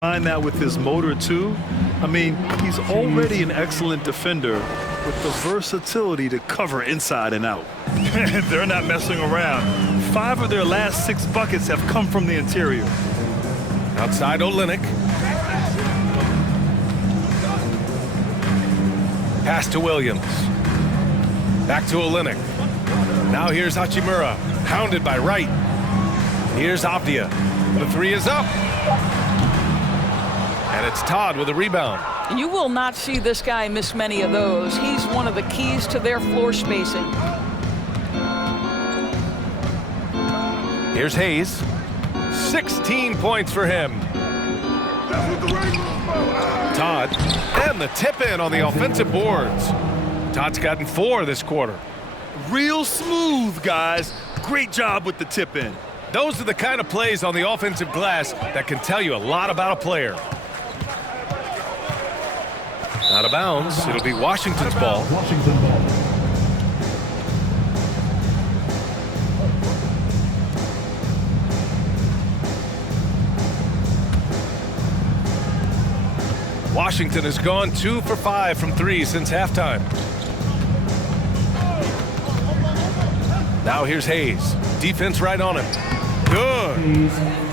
Find that with his motor too. I mean, he's already an excellent defender with the versatility to cover inside and out. They're not messing around. 5 of their last 6 buckets have come from the interior. Outside Olynyk. Pass to Williams. Back to Olynyk. Now here's Hachimura, hounded by Wright. Here's Avdia. The 3 is up. And it's Todd with a rebound. You will not see this guy miss many of those. He's one of the keys to their floor spacing. Here's Hayes. 16 points for him. Todd, and the tip in on the offensive boards. Todd's gotten 4 this quarter. Real smooth, guys. Great job with the tip in. Those are the kind of plays on the offensive glass that can tell you a lot about a player. Out of bounds. It'll be Washington's ball. Washington has gone 2 for 5 from 3 since halftime. Now here's Hayes. Defense right on him. Good.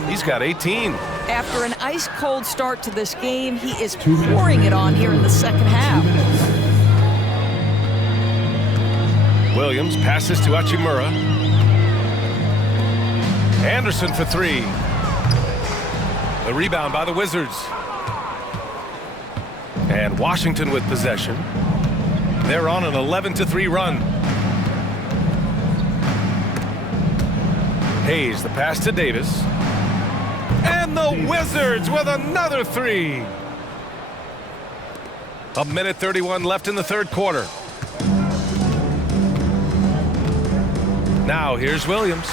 He's got 18. After an ice-cold start to this game, he is pouring it on here in the second half. Williams passes to Hachimura. Anderson for 3. The rebound by the Wizards. And Washington with possession. They're on an 11-3 run. Hayes, the pass to Davis. And the Wizards with another 3. A minute 31 left in the third quarter. Now here's Williams.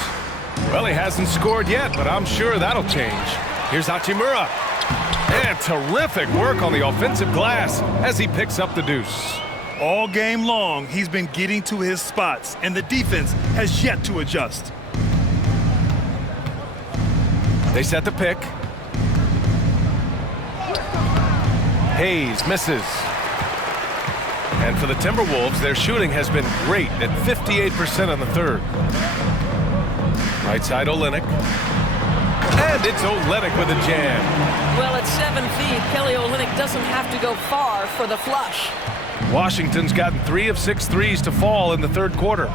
Well, he hasn't scored yet, but I'm sure that'll change. Here's Hachimura. And terrific work on the offensive glass as he picks up the deuce. All game long, he's been getting to his spots, and the defense has yet to adjust. They set the pick. Hayes misses. And for the Timberwolves, their shooting has been great at 58% in the third. Right side Olynyk. And it's Olynyk with a jam. Well, at 7 feet, Kelly Olynyk doesn't have to go far for the flush. Washington's gotten 3 of 6 threes to fall in the third quarter.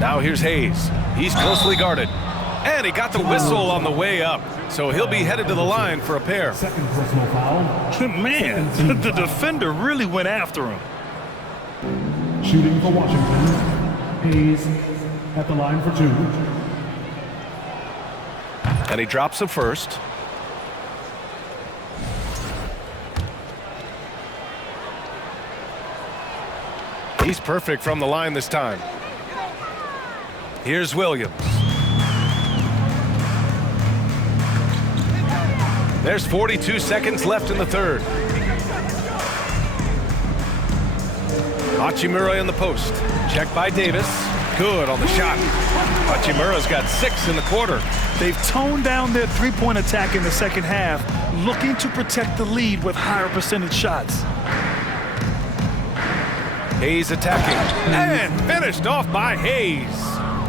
Now here's Hayes. He's closely guarded. And he got the whistle on the way up. So he'll be headed to the line for a pair. Second personal foul. Man, the defender really went after him. Shooting for Washington. Hayes at the line for 2. And he drops the first. He's perfect from the line this time. Here's Williams. There's 42 seconds left in the third. Hachimura in the post. Check by Davis. Good on the shot. Hachimura's got 6 in the quarter. They've toned down their three-point attack in the second half, looking to protect the lead with higher percentage shots. Hayes attacking. And finished off by Hayes.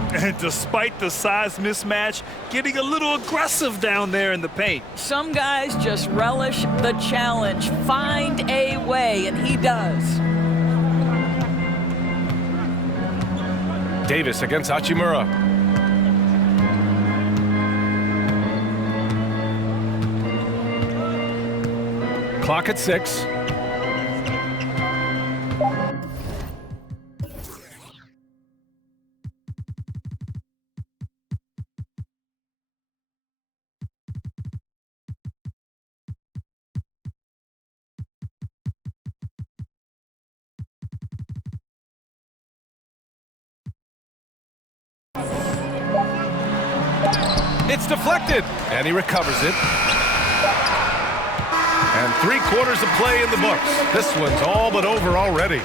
And despite the size mismatch, getting a little aggressive down there in the paint. Some guys just relish the challenge. Find a way, and he does. Davis against Hachimura. Clock at 6. It's deflected, and he recovers it. And 3/4 of play in the books. This one's all but over already.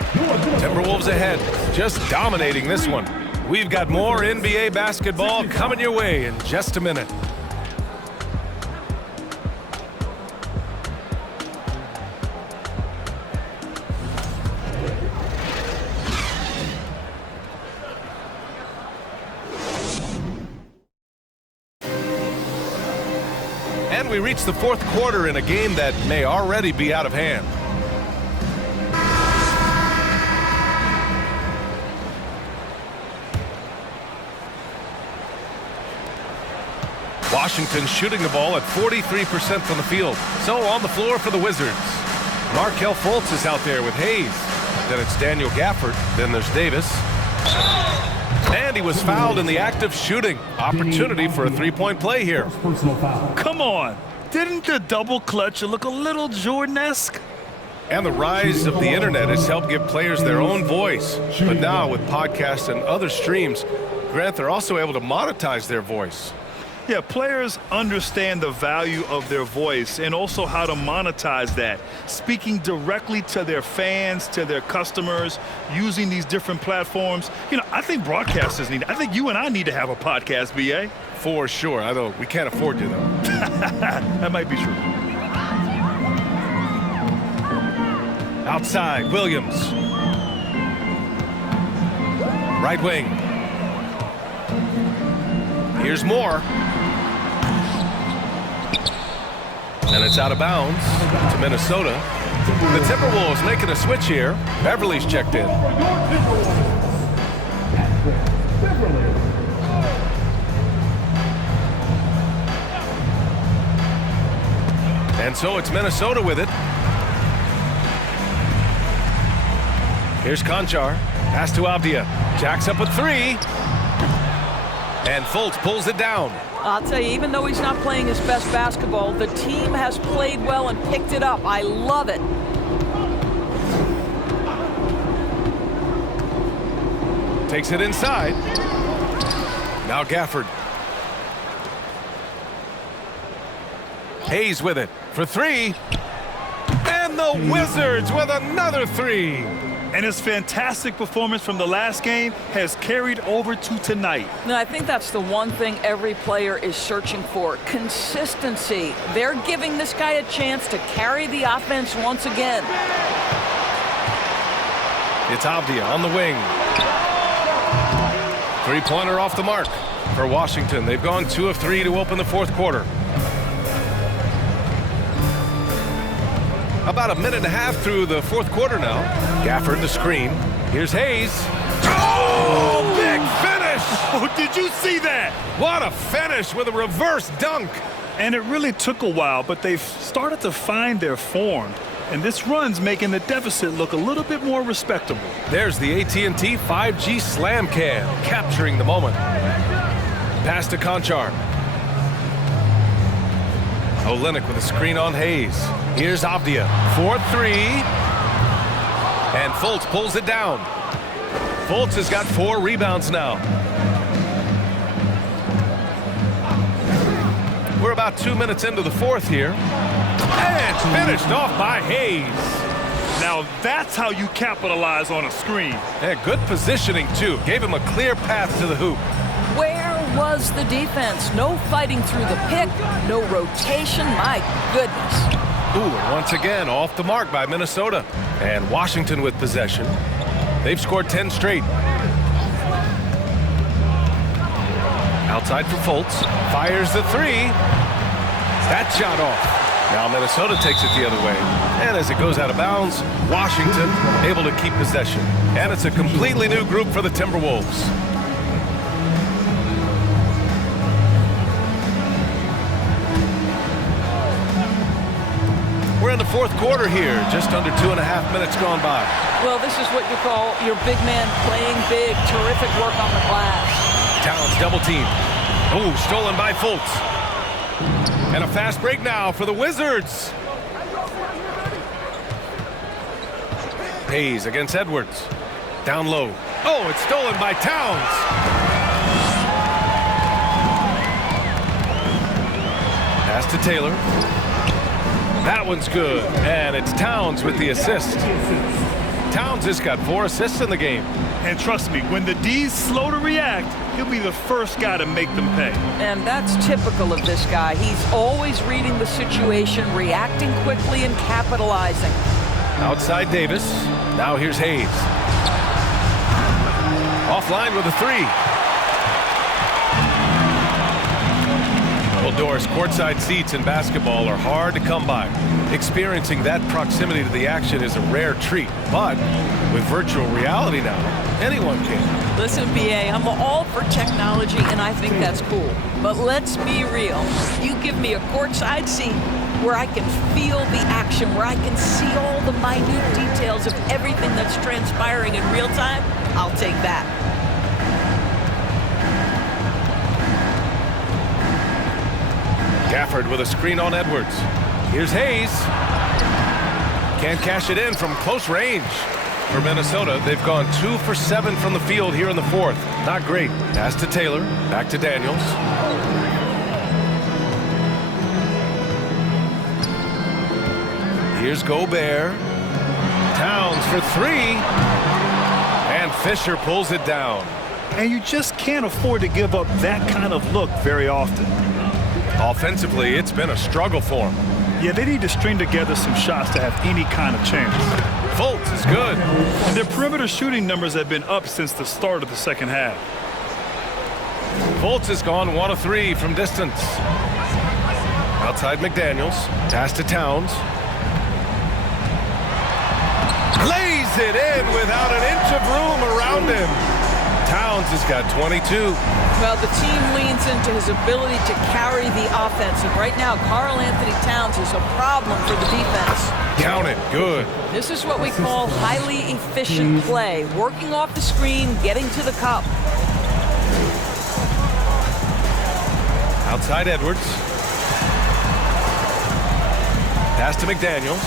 Timberwolves ahead, just dominating this one. We've got more NBA basketball coming your way in just a minute. And we reach the fourth quarter in a game that may already be out of hand. Washington shooting the ball at 43% from the field. So on the floor for the Wizards. Markelle Fultz is out there with Hayes. Then it's Daniel Gafford. Then there's Davis. And he was fouled in the act of shooting. Opportunity for a three-point play here. Personal foul. Come on. Didn't the double clutch look a little Jordan-esque? And the rise of the internet has helped give players their own voice. But now with podcasts and other streams, Grant, they're also able to monetize their voice. Yeah, players understand the value of their voice and also how to monetize that. Speaking directly to their fans, to their customers, using these different platforms. You know, I think broadcasters need, I think you and I need to have a podcast, BA. For sure, although we can't afford to, though. That might be true. Outside, Williams. Right wing. Here's Moore. And it's out of bounds to Minnesota. The Timberwolves making a switch here. Beverly's checked in. And so it's Minnesota with it. Here's Konchar. Pass to Avdia. Jacks up a three. And Fultz pulls it down. I'll tell you, even though he's not playing his best basketball, the team has played well and picked it up. I love it. Takes it inside. Now Gafford. Hayes with it for three. And the Wizards with another three. And his fantastic performance from the last game has carried over to tonight. And I think that's the one thing every player is searching for, consistency. They're giving this guy a chance to carry the offense once again. It's Avdia on the wing. Three-pointer off the mark for Washington. They've gone 2 of 3 to open the fourth quarter. About a minute and a half through the fourth quarter now. Gafford the screen. Here's Hayes. Oh, big finish! Oh, did you see that? What a finish with a reverse dunk. And it really took a while, but they've started to find their form. And this run's making the deficit look a little bit more respectable. There's the AT&T 5G Slam Cam, capturing the moment. Pass to Konchar. Olynyk with a screen on Hayes. Here's Avdia for three. And Fultz pulls it down. Fultz has got 4 rebounds now. We're about 2 minutes into the fourth here. And it's finished off by Hayes. Now that's how you capitalize on a screen. And good positioning, too. Gave him a clear path to the hoop. Where was the defense? No fighting through the pick, no rotation. My goodness. Ooh, and once again, off the mark by Minnesota. And Washington with possession. They've scored 10 straight. Outside for Fultz. Fires the three. That shot off. Now Minnesota takes it the other way. And as it goes out of bounds, Washington able to keep possession. And it's a completely new group for the Timberwolves. We're in the fourth quarter here, just under 2.5 minutes gone by. Well, this is what you call your big man playing big. Terrific work on the glass. Towns double team. Oh, stolen by Fultz. And a fast break now for the Wizards. Hayes against Edwards. Down low. Oh, it's stolen by Towns. Pass to Taylor. That one's good. And it's Towns with the assist. Towns has got 4 assists in the game. And trust me, when the D's slow to react, he'll be the first guy to make them pay. And that's typical of this guy. He's always reading the situation, reacting quickly and capitalizing. Outside Davis. Now here's Hayes. Offline with a three. Will outdoors, courtside seats in basketball are hard to come by. Experiencing that proximity to the action is a rare treat, but with virtual reality now, anyone can. Listen, BA, I'm all for technology, and I think that's cool. But let's be real. You give me a courtside seat where I can feel the action, where I can see all the minute details of everything that's transpiring in real time, I'll take that. Gafford with a screen on Edwards. Here's Hayes. Can't cash it in from close range. For Minnesota, they've gone 2 for 7 from the field here in the fourth. Not great. Pass to Taylor. Back to Daniels. Here's Gobert. Towns for 3. And Fisher pulls it down. And you just can't afford to give up that kind of look very often. Offensively, it's been a struggle for them. Yeah, they need to string together some shots to have any kind of chance. Fultz is good. And their perimeter shooting numbers have been up since the start of the second half. Fultz has gone 1 of 3 from distance. Outside McDaniels. Pass to Towns. Lays it in without an inch of room around him. Towns has got 22. Well, the team leans into his ability to carry the offense. And right now, Karl Anthony Towns is a problem for the defense. Count it. Good. This is what we call highly efficient play. Working off the screen, getting to the cup. Outside Edwards. Pass to McDaniels.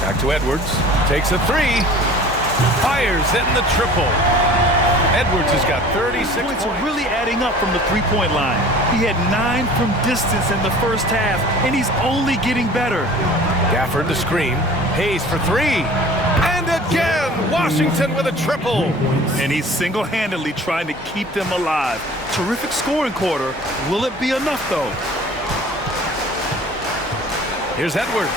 Back to Edwards. Takes a 3. Fires in the triple. Edwards has got 36 Points points. are really adding up from the three-point line. He had 9 from distance in the first half, and he's only getting better. Gafford the screen. Hayes for 3. And again, Washington with a triple. And he's single-handedly trying to keep them alive. Terrific scoring quarter. Will it be enough, though? Here's Edwards.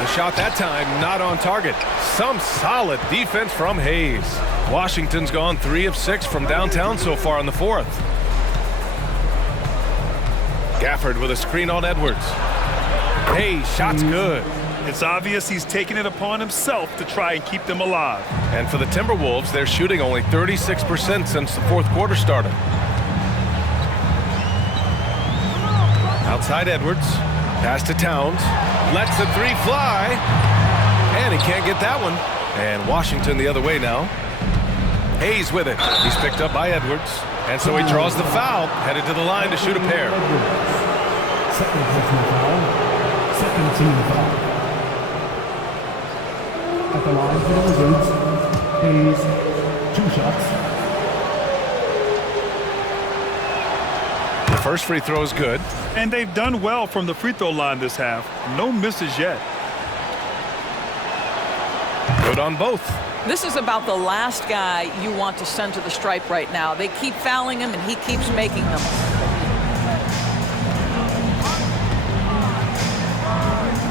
The shot that time not on target. Some solid defense from Hayes. Washington's gone 3 of 6 from downtown so far in the fourth. Gafford with a screen on Edwards. Hayes, shot's good. It's obvious he's taking it upon himself to try and keep them alive. And for the Timberwolves, they're shooting only 36% since the fourth quarter started. Outside Edwards. Pass to Towns. Lets the 3 fly. And he can't get that one. And Washington the other way now. Hayes with it. He's picked up by Edwards. And so he draws the foul. Headed to the line to shoot a pair. Second personal foul. Second team foul. At the line for the Wizards, Hayes, 2 shots. The first free throw is good. And they've done well from the free throw line this half. No misses yet. Good on both. This is about the last guy you want to send to the stripe right now. They keep fouling him, and he keeps making them.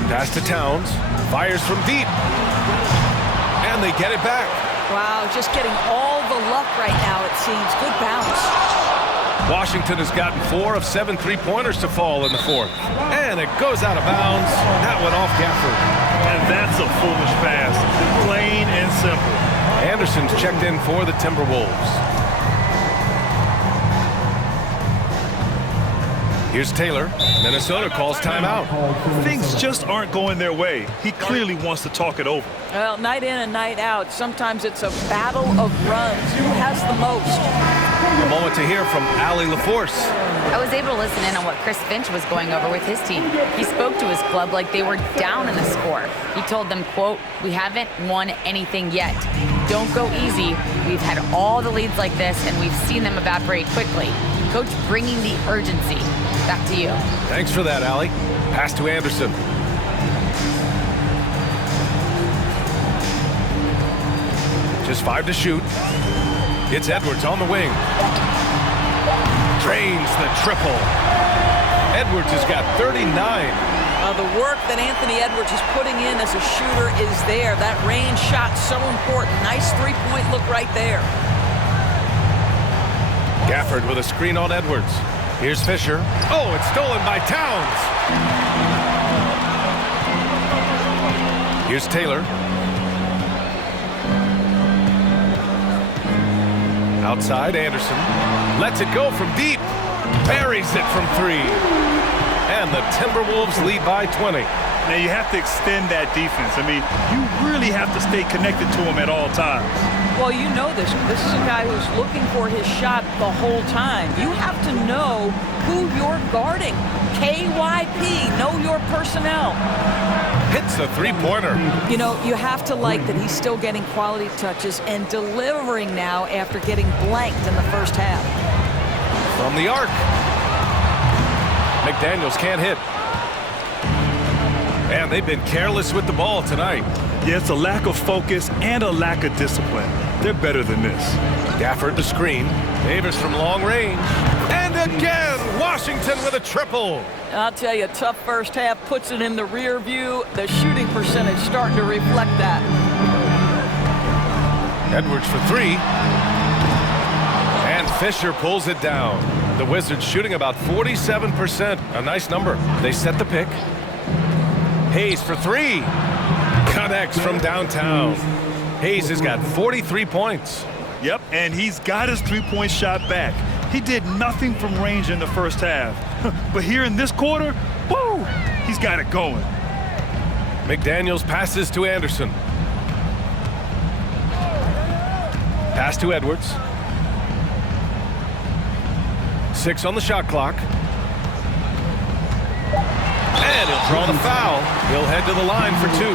Pass to Towns. Fires from deep. And they get it back. Wow, just getting all the luck right now, it seems. Good bounce. Washington has gotten 4 of 7 3-pointers to fall in the fourth. And it goes out of bounds. That went off Gafford. And that's a foolish pass. Plain and simple. Anderson's checked in for the Timberwolves. Here's Taylor. Minnesota calls timeout. Things just aren't going their way. He clearly wants to talk it over. Well, night in and night out, sometimes it's a battle of runs. Who has the most? A moment to hear from Allie LaForce. I was able to listen in on what Chris Finch was going over with his team. He spoke to his club like they were down in the score. He told them, quote, "We haven't won anything yet. Don't go easy. We've had all the leads like this, and we've seen them evaporate quickly." Coach bringing the urgency. Back to you. Thanks for that, Allie. Pass to Anderson. Just 5 to shoot. It's Edwards on the wing. Drains the triple. Edwards has got 39. The work that Anthony Edwards is putting in as a shooter is there. That range shot so important. Nice three-point look right there. Gafford with a screen on Edwards. Here's Fisher. Oh, it's stolen by Towns. Here's Taylor. Outside, Anderson. Lets it go from deep. Buries it from 3. And the Timberwolves lead by 20. Now you have to extend that defense. I mean, you really have to stay connected to him at all times. Well, you know this. This is a guy who's looking for his shot the whole time. You have to know who you're guarding. KYP, know your personnel. Hits a 3-pointer. You know, you have to like that he's still getting quality touches and delivering now after getting blanked in the first half. From the arc. McDaniels can't hit. And they've been careless with the ball tonight. Yeah, it's a lack of focus and a lack of discipline. They're better than this. Gafford the screen. Davis from long range. And again, Washington with a triple. I'll tell you, tough first half puts it in the rear view. The shooting percentage starting to reflect that. Edwards for 3. And Fisher pulls it down. The Wizards shooting about 47%. A nice number. They set the pick. Hayes for 3. Connects from downtown. Hayes has got 43 points. Yep, and he's got his three-point shot back. He did nothing from range in the first half. But here in this quarter, woo, he's got it going. McDaniels passes to Anderson. Pass to Edwards. 6 on the shot clock. And he'll draw the foul. He'll head to the line for 2.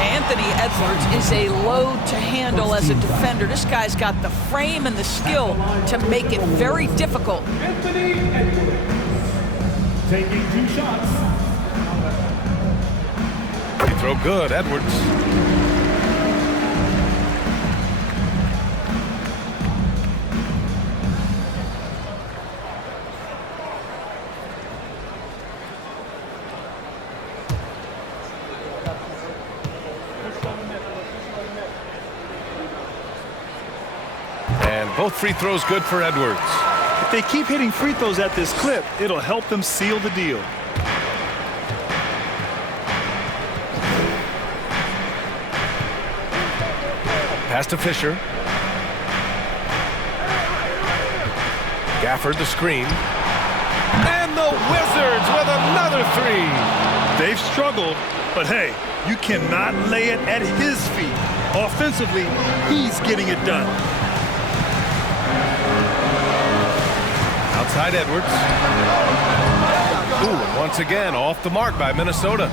Anthony Edwards is a load to handle as a defender. This guy's got the frame and the skill to make it very difficult. Anthony Edwards taking 2 shots. They throw good, Edwards. And both free throws good for Edwards. If they keep hitting free throws at this clip, it'll help them seal the deal. Pass to Fisher. Gafford the screen. And the Wizards with another 3. They've struggled, but hey, you cannot lay it at his feet. Offensively, he's getting it done. Outside Edwards. Ooh, and once again off the mark by Minnesota.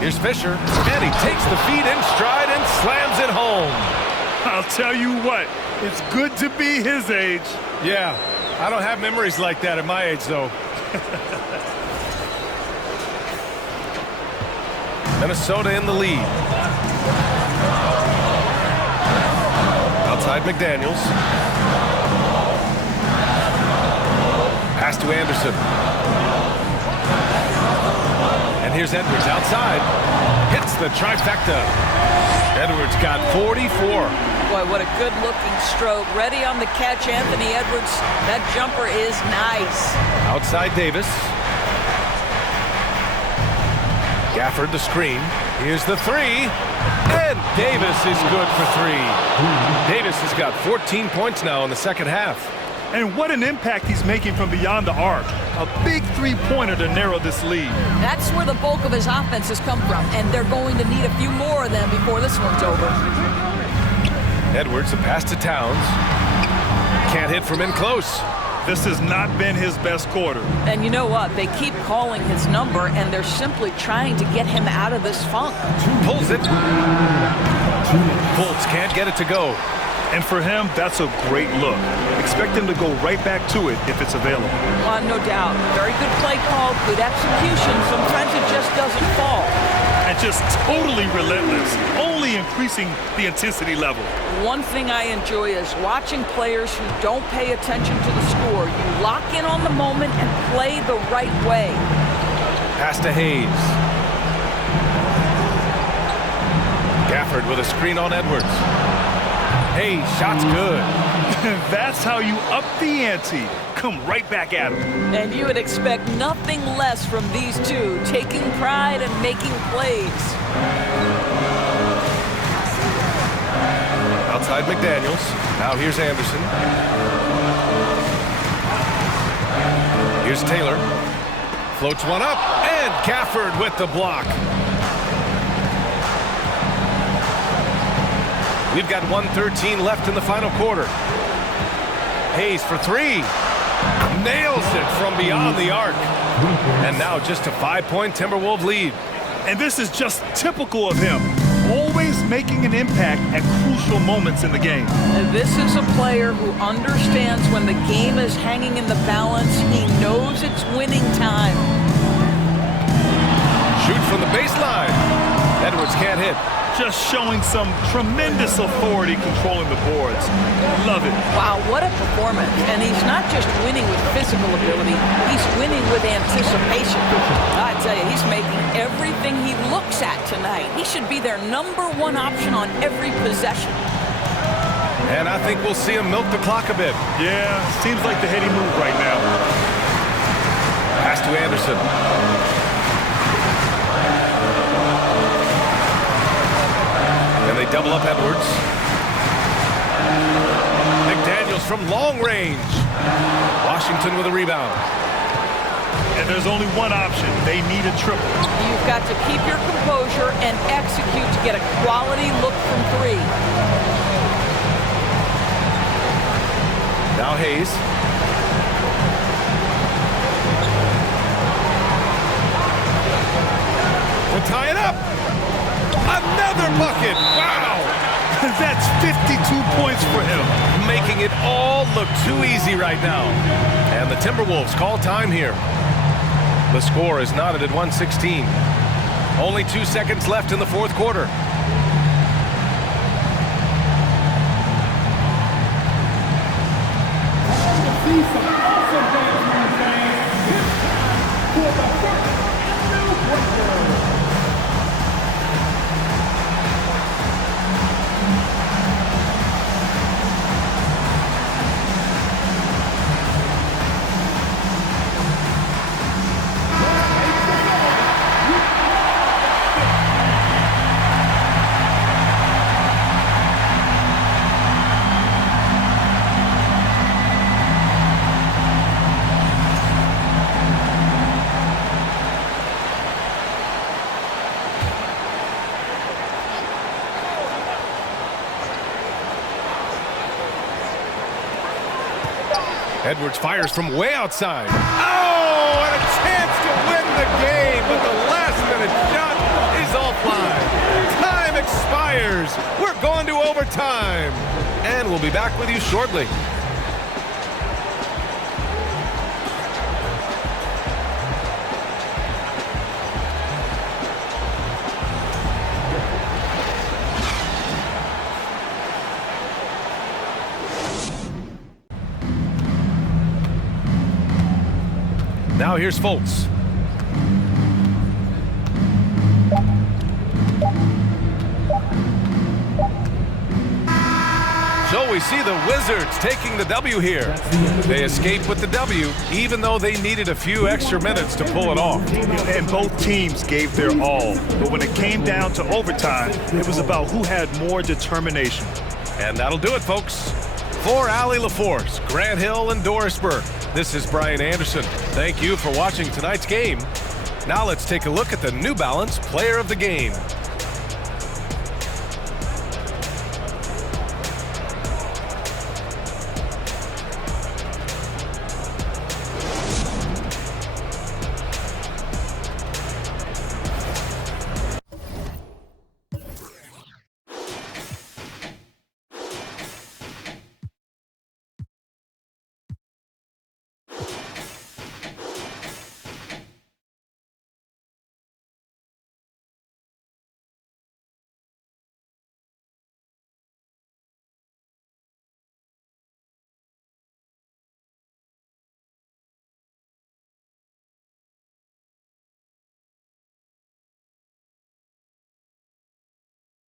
Here's Fisher, and he takes the feed in stride and slams it home. I'll tell you what, it's good to be his age. Yeah, I don't have memories like that at my age, though. Minnesota in the lead. Outside McDaniels. Pass to Anderson. And here's Edwards outside. Hits the trifecta. Edwards got 44. Boy, what a good-looking stroke. Ready on the catch, Anthony Edwards. That jumper is nice. Outside Davis. Gafford the screen. Here's the 3. And Davis is good for 3. Davis has got 14 points now in the second half. And what an impact he's making from beyond the arc. A big three-pointer to narrow this lead. That's where the bulk of his offense has come from, and they're going to need a few more of them before this one's over. Edwards, a pass to Towns. Can't hit from in close. This has not been his best quarter. And you know what? They keep calling his number, and they're simply trying to get him out of this funk. Pulls it. Fultz can't get it to go. And for him, that's a great look. Expect him to go right back to it if it's available. No doubt. Very good play call, good execution. Sometimes it just doesn't fall. And just totally relentless, only increasing the intensity level. One thing I enjoy is watching players who don't pay attention to the score. You lock in on the moment and play the right way. Pass to Hayes. Gafford with a screen on Edwards. Hey, shot's good. That's how you up the ante. come right back at him. And you would expect nothing less from these two, taking pride and making plays. Outside McDaniels. Now here's Anderson. Here's Taylor. Floats one up, and Gafford with the block. We've got 1:13 left in the final quarter. Hayes for three. Nails it from beyond the arc. And now just a 5-point Timberwolves lead. And this is just typical of him. Always making an impact at crucial moments in the game. And this is a player who understands when the game is hanging in the balance. He knows it's winning time. Shoots from the baseline. Edwards can't hit. Just showing some tremendous authority controlling the boards. Love it. Wow, what a performance. And he's not just winning with physical ability, he's winning with anticipation. I tell you, he's making everything he looks at tonight. He should be their #1 option on every possession. And I think we'll see him milk the clock a bit. Yeah, seems like the heady move right now. Pass to Anderson. And they double up Edwards. McDaniels from long range. Washington with a rebound. And there's only one option. They need a triple. You've got to keep your composure and execute to get a quality look from three. Now Hayes. To tie it up. Another bucket. Wow. That's 52 points for him. Making it all look too easy right now. And the Timberwolves call time here. The score is knotted at 116. Only 2 seconds left in the fourth quarter. Edwards fires from way outside. Oh, and a chance to win the game, but the last-minute shot is offline. Time expires. We're going to overtime. And we'll be back with you shortly. Now here's Fultz. So we see the Wizards taking the W here. They escape with the W, even though they needed a few extra minutes to pull it off. And both teams gave their all. But when it came down to overtime, it was about who had more determination. And that'll do it, folks. For Allie LaForce, Grant Hill, and Doris Burke, this is Brian Anderson. Thank you for watching tonight's game. Now let's take a look at the New Balance Player of the Game.